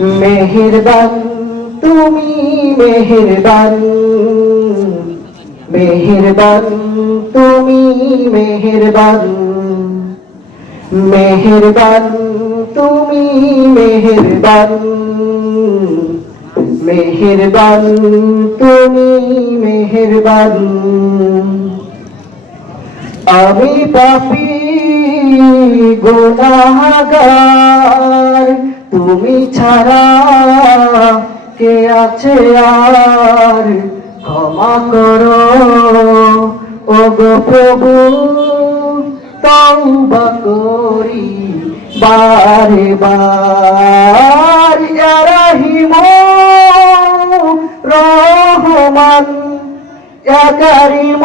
মেহেরবান, তুমি মেহেরবান। মেহেরবান, তুমি মেহেরবান। মেহেরবান, তুমি মেহেরবান। মেহেরবান, তুমি মেহেরবান। আমি পাপি, গুনাহগার। তুমি ছাড়া কে আছে আর? ক্ষমা করো। ও গো প্রভু করি বারে বার। রহিম রহমান করিম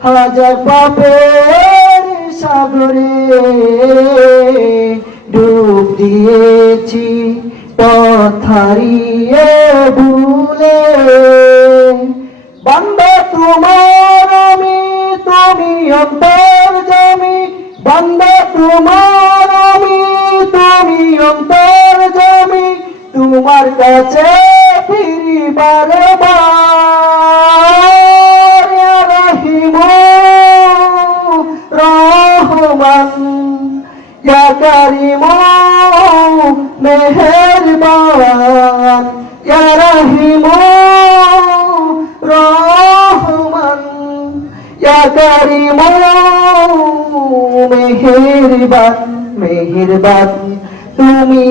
হাজার পাপের সাগরে ডুব দিয়েছি পথারিয়ে ভুলে। বান্দা তোমার আমি, তুমি অন্তর জমি। বান্দা তোমার আমি, তুমি অন্তর জমি। তোমার কাছে ফিরি বারবার ইয়া রহিম রহমান ইয়া করিম মেহেরবান ইয়া রহিম রহমান করিম মেহেরবান মেহেরবান, তুমি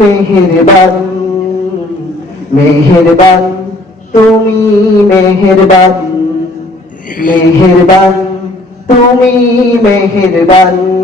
মেহেরবান মেহেরবান, তুমি মেহেরবান মেহেরবান, তুমি মেহেরবান।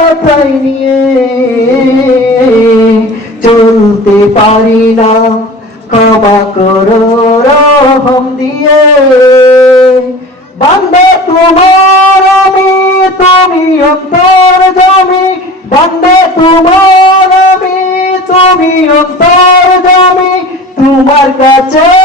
মাথায় নিয়ে চলতে পারি না। ক্ষমা করো, রহম দিয়ে। বান্দা তোমার আমি, তুমি অন্তর জমি। বান্দা তোমার আমি, তুমি অন্তর জমি। তোমার কাছে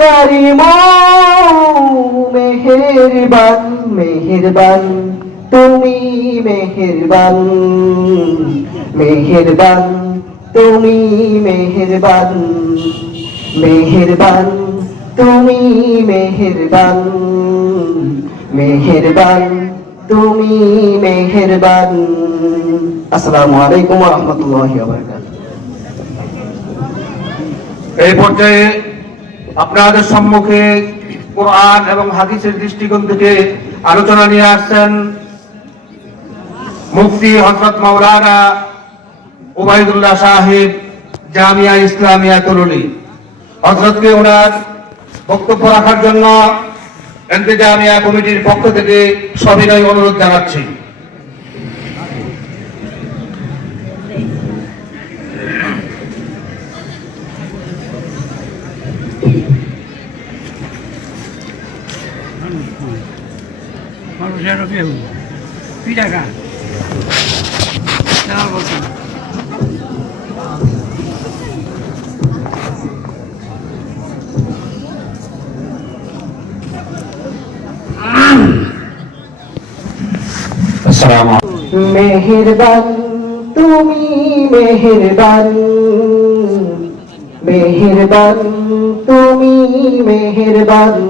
করিম মেহেরবান মেহেরবান, তুমি মেহেরবান মেহেরবান, তুমি মেহেরবান মেহেরবান, তুমি মেহেরবান মেহেরবান, তুমি মেহেরবান। আসসালামু আলাইকুম ওয়া রাহমাতুল্লাহি ওয়া বারাকাতুহু। এই পর্যায়ে আপনাদের সম্মুখে কোরআন এবং হাদিসের দৃষ্টিকোণ থেকে আলোচনা নিয়ে আসছেন মুফতি হজরত মাওলানা ওবায়দুল্লাহ সাহেব জামিয়া ইসলামিয়া তরুণী হজরতকে ওনার বক্তব্য রাখার জন্য এন্তেজামিয়া কমিটির পক্ষ থেকে সবিনয় অনুরোধ জানাচ্ছি। মানুষেরও বেহু পিঠা খা মেহেরবান তুমি মেহেরবান। মেহেরবান তুমি মেহেরবান।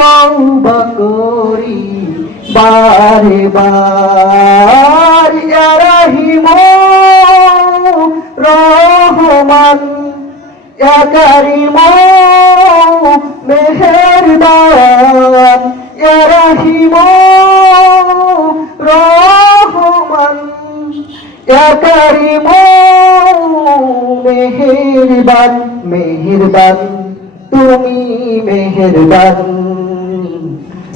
তওবা করি, বারে বার রহিম রহমান কারিম মেহেরবান রহিম রহমান কারিম মেহেরবান মেহেরবান, তুমি মেহেরবান।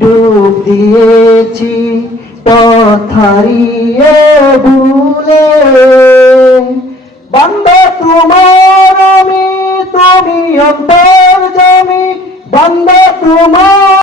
ডুব দিয়েছি পথারিয়ে ভুলে। বান্দা তোমার আমি তুমি অন্তর জমি বান্দা তোমার